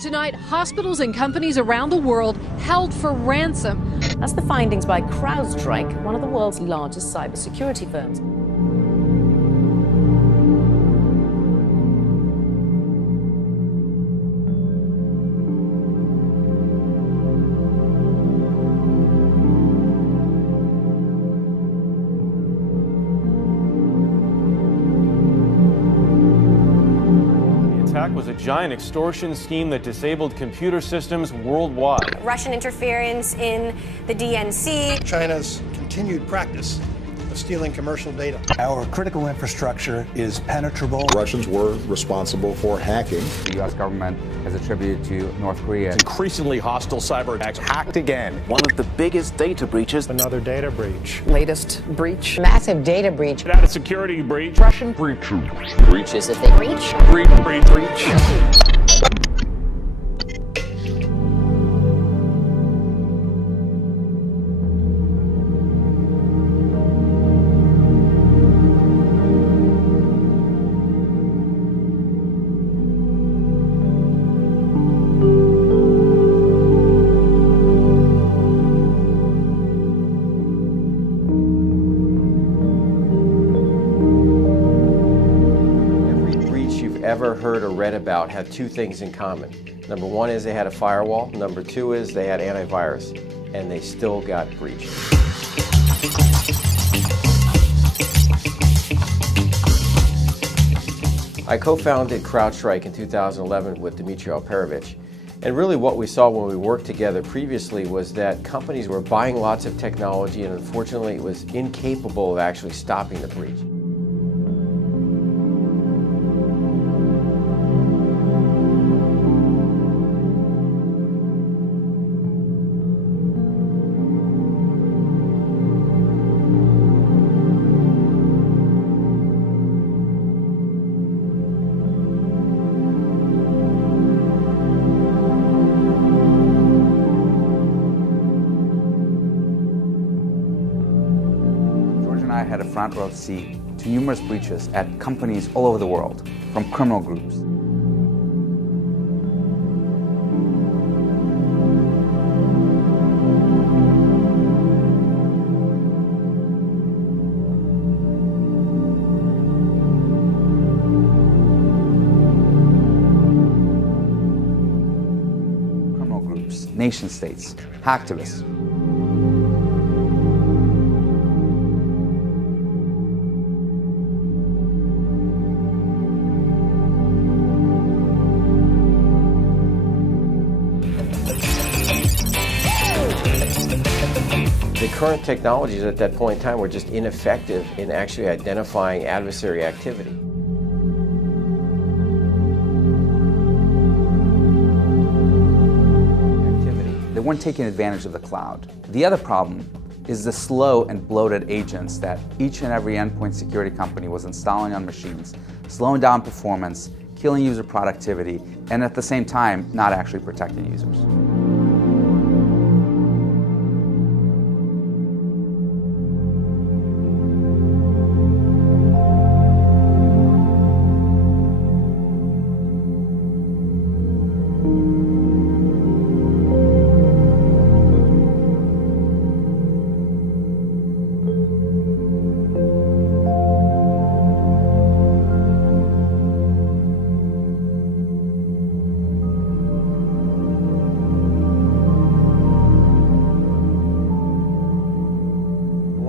Tonight, hospitals and companies around the world held for ransom. That's the findings by CrowdStrike, one of the world's largest cybersecurity firms. Was a giant extortion scheme that disabled computer systems worldwide. Russian interference in the DNC. China's continued practice of stealing commercial data. Our critical infrastructure is penetrable. Russians were responsible for hacking. The U.S. government has attributed to North Korea. Increasingly hostile cyber attacks. Hacked again. One of the biggest data breaches. Another data breach. Latest breach. Massive data breach. Data security breach. Russian breach. Breach. Is it the breach? Breach. Ever heard or read about had two things in common. Number one is they had a firewall. Number two is they had antivirus, and they still got breached. I co-founded CrowdStrike in 2011 with Dmitry Alperovitch. And really what we saw when we worked together previously was that companies were buying lots of technology, and unfortunately it was incapable of actually stopping the breach. I had a front row seat to numerous breaches at companies all over the world, from criminal groups. Criminal groups, nation states, hacktivists. The current technologies at that point in time were just ineffective in actually identifying adversary activity. They weren't taking advantage of the cloud. The other problem is the slow and bloated agents that each and every endpoint security company was installing on machines, slowing down performance, killing user productivity, and at the same time, not actually protecting users.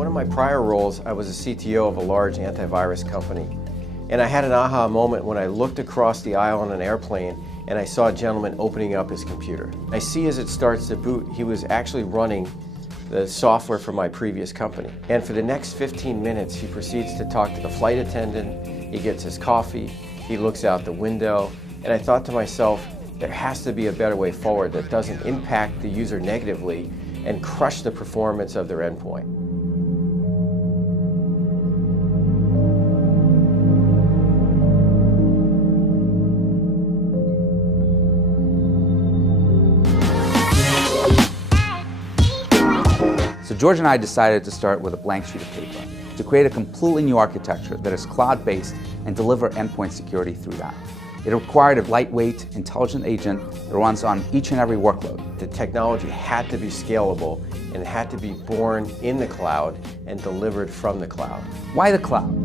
In my prior roles, I was a CTO of a large antivirus company. And I had an aha moment when I looked across the aisle on an airplane and I saw a gentleman opening up his computer. I see as it starts to boot, he was actually running the software for my previous company. And for the next 15 minutes, he proceeds to talk to the flight attendant, he gets his coffee, he looks out the window, and I thought to myself, there has to be a better way forward that doesn't impact the user negatively and crush the performance of their endpoint. So George and I decided to start with a blank sheet of paper to create a completely new architecture that is cloud-based and deliver endpoint security through that. It required a lightweight, intelligent agent that runs on each and every workload. The technology had to be scalable and it had to be born in the cloud and delivered from the cloud. Why the cloud?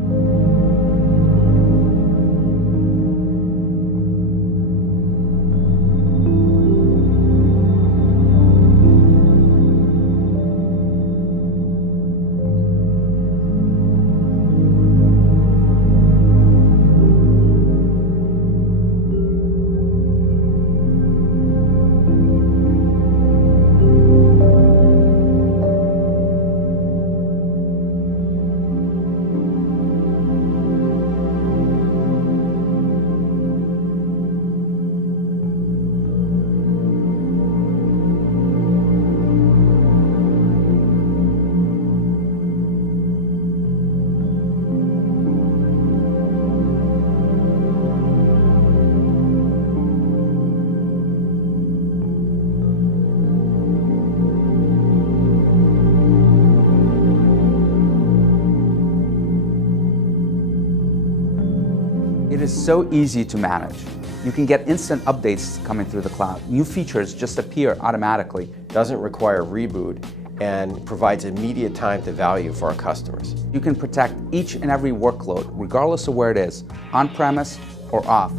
It is so easy to manage. You can get instant updates coming through the cloud. New features just appear automatically. Doesn't require reboot and provides immediate time to value for our customers. You can protect each and every workload, regardless of where it is, on-premise or off.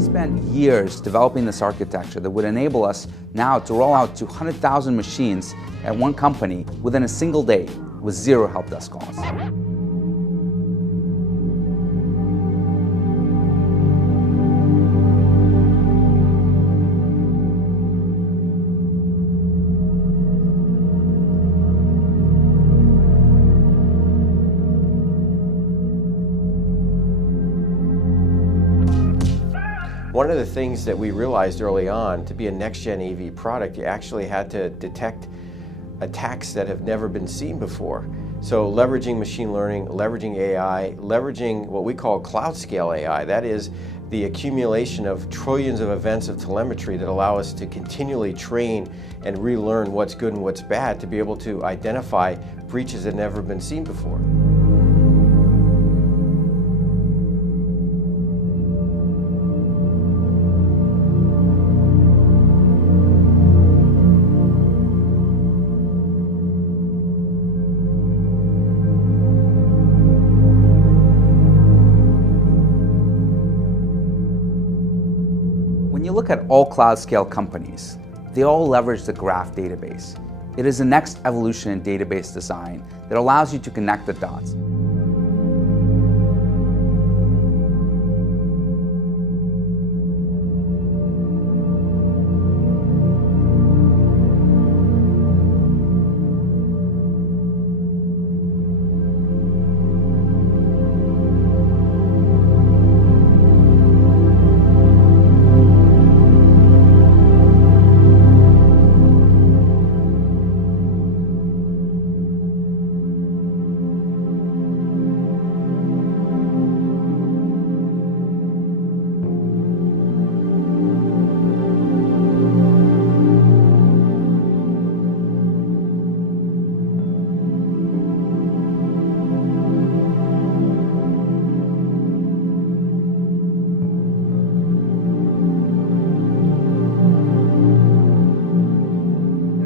Spent years developing this architecture that would enable us now to roll out to 100,000 machines at one company within a single day with zero help desk calls. One of the things that we realized early on, to be a next-gen AV product, you actually had to detect attacks that have never been seen before. So leveraging machine learning, leveraging AI, leveraging what we call cloud scale AI, that is the accumulation of trillions of events of telemetry that allow us to continually train and relearn what's good and what's bad to be able to identify breaches that have never been seen before. When you look at all cloud-scale companies, they all leverage the graph database. It is the next evolution in database design that allows you to connect the dots.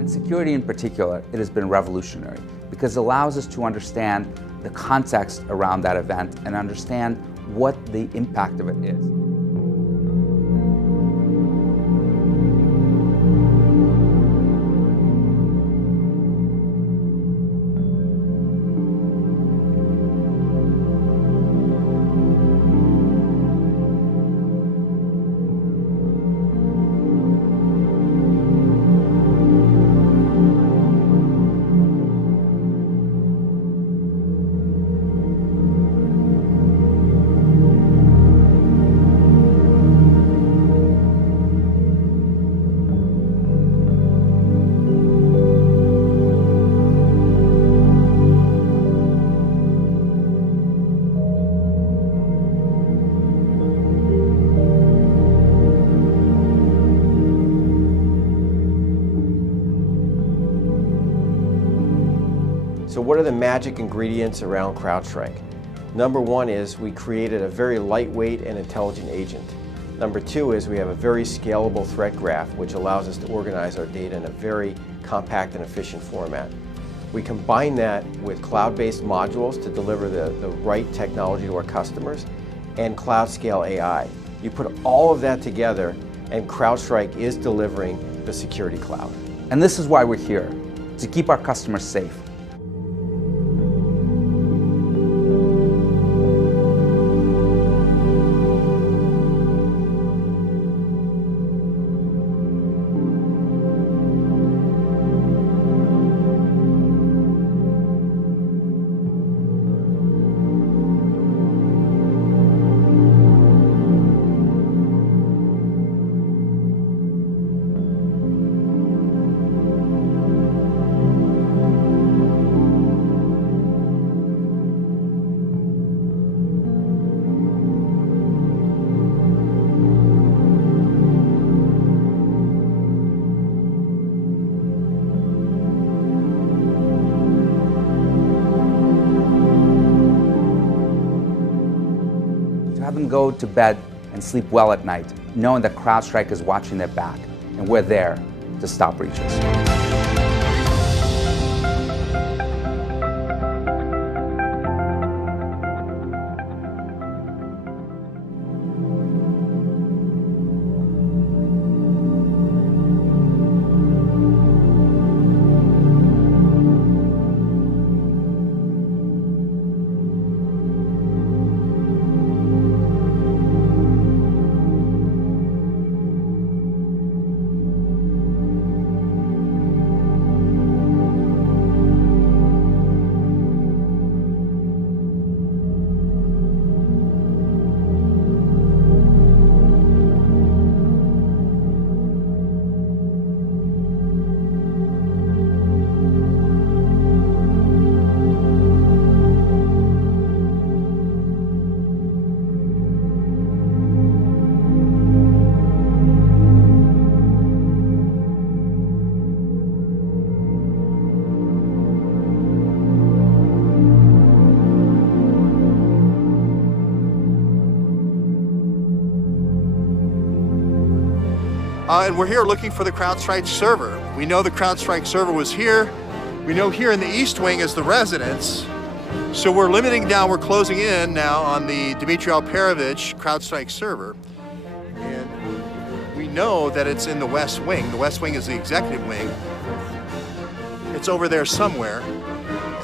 Security in particular, it has been revolutionary because it allows us to understand the context around that event and understand what the impact of it is. So what are the magic ingredients around CrowdStrike? Number one is we created a very lightweight and intelligent agent. Number two is we have a very scalable threat graph, which allows us to organize our data in a very compact and efficient format. We combine that with cloud-based modules to deliver the right technology to our customers and cloud scale AI. You put all of that together and CrowdStrike is delivering the security cloud. And this is why we're here, to keep our customers safe. Have them go to bed and sleep well at night, knowing that CrowdStrike is watching their back, and we're there to stop breaches. And we're here looking for the CrowdStrike server. We know the CrowdStrike server was here. We know here in the East Wing is the residence. So we're limiting down, we're closing in now on the Dmitry Alperovitch CrowdStrike server. And we know that it's in the West Wing. The West Wing is the executive wing. It's over there somewhere.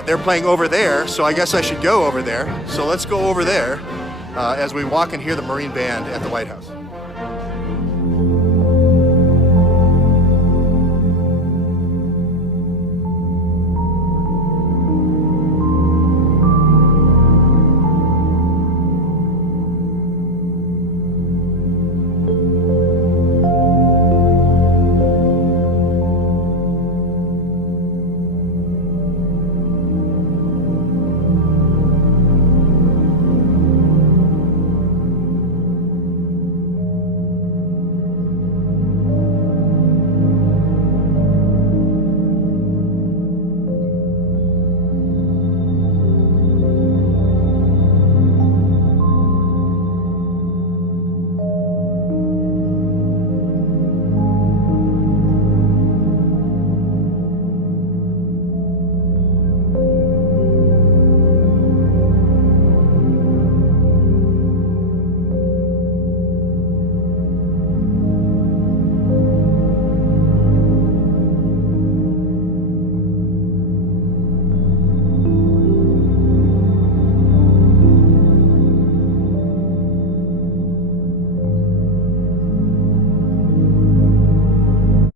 They're playing over there, so I guess I should go over there. So let's go over there as we walk and hear the Marine Band at the White House.